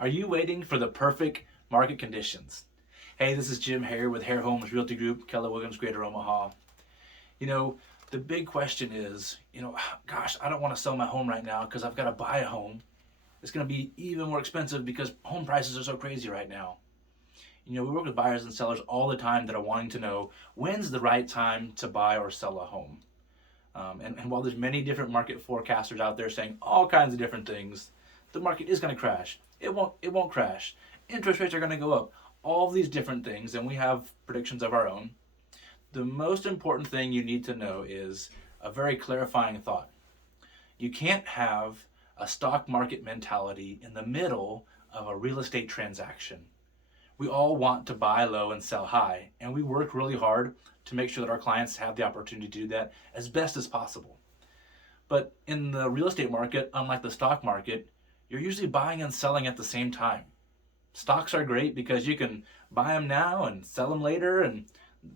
Are you waiting for the perfect market conditions? Hey, this is Jim Hare with Hare Homes Realty Group, Keller Williams, Greater Omaha. You know, the big question is, gosh, I don't want to sell my home right now because I've got to buy a home. It's going to be even more expensive because home prices are so crazy right now. We work with buyers and sellers all the time that are wanting to know when's the right time to buy or sell a home. And while there's many different market forecasters out there saying all kinds of different things, the market is going to crash. It won't crash. Interest rates are going to go up. All of these different things, and we have predictions of our own. The most important thing you need to know is a very clarifying thought. You can't have a stock market mentality in the middle of a real estate transaction. We all want to buy low and sell high, and we work really hard to make sure that our clients have the opportunity to do that as best as possible. But in the real estate market, unlike the stock market, you're usually buying and selling at the same time. Stocks are great because you can buy them now and sell them later, and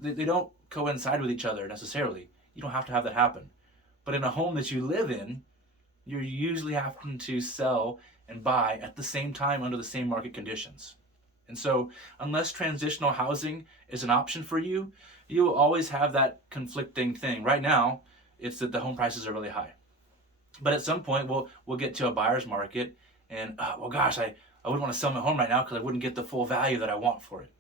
they don't coincide with each other necessarily. You don't have to have that happen. But in a home that you live in, you're usually having to sell and buy at the same time under the same market conditions. And so, unless transitional housing is an option for you, you will always have that conflicting thing. Right now, it's that the home prices are really high. But at some point, we'll get to a buyer's market, and well, gosh, I wouldn't want to sell my home right now because I wouldn't get the full value that I want for it.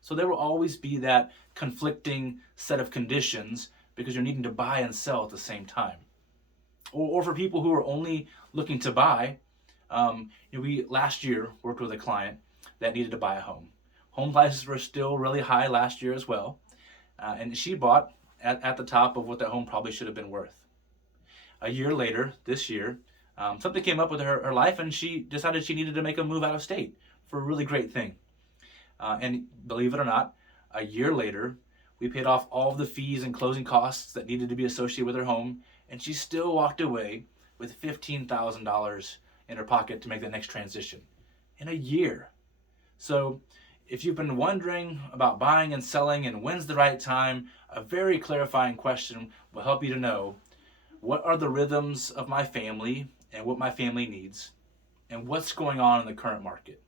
So there will always be that conflicting set of conditions because you're needing to buy and sell at the same time. Or for people who are only looking to buy, we last year worked with a client that needed to buy a home. Home prices were still really high last year as well, and she bought at the top of what that home probably should have been worth. A year later, this year, something came up with her life, and she decided she needed to make a move out of state for a really great thing. And believe it or not, a year later, we paid off all of the fees and closing costs that needed to be associated with her home, and she still walked away with $15,000 in her pocket to make the next transition in a year. So if you've been wondering about buying and selling and when's the right time, a very clarifying question will help you to know what are the rhythms of my family and what my family needs, and what's going on in the current market.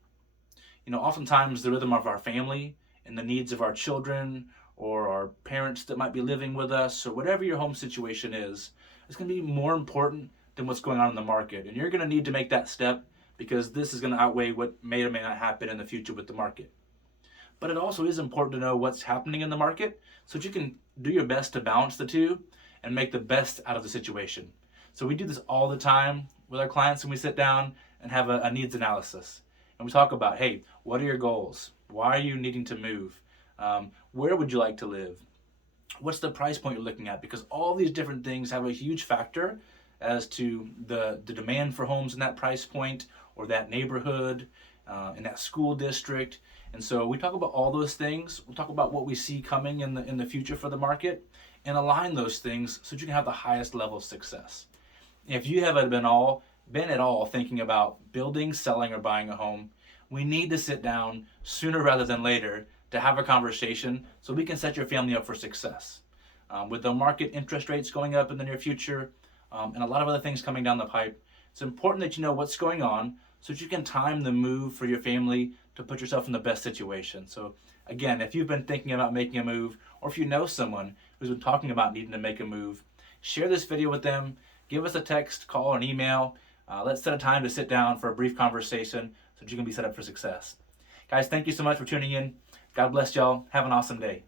Oftentimes the rhythm of our family and the needs of our children or our parents that might be living with us or whatever your home situation is going to be more important than what's going on in the market. And you're going to need to make that step because this is going to outweigh what may or may not happen in the future with the market. But it also is important to know what's happening in the market so that you can do your best to balance the two and make the best out of the situation. So we do this all the time with our clients when we sit down and have a needs analysis. And we talk about, hey, what are your goals? Why are you needing to move? Where would you like to live? What's the price point you're looking at? Because all these different things have a huge factor as to the demand for homes in that price point or that neighborhood, in that school district. And so we talk about all those things. We'll talk about what we see coming in the future for the market and align those things so that you can have the highest level of success. If you haven't been at all thinking about building, selling, or buying a home, we need to sit down sooner rather than later to have a conversation so we can set your family up for success. With the market interest rates going up in the near future and a lot of other things coming down the pipe, it's important that you know what's going on so that you can time the move for your family to put yourself in the best situation. So again, if you've been thinking about making a move, or if you know someone who's been talking about needing to make a move, share this video with them, give us a text, call, or an email. Let's set a time to sit down for a brief conversation so that you can be set up for success. Guys, thank you so much for tuning in. God bless y'all. Have an awesome day.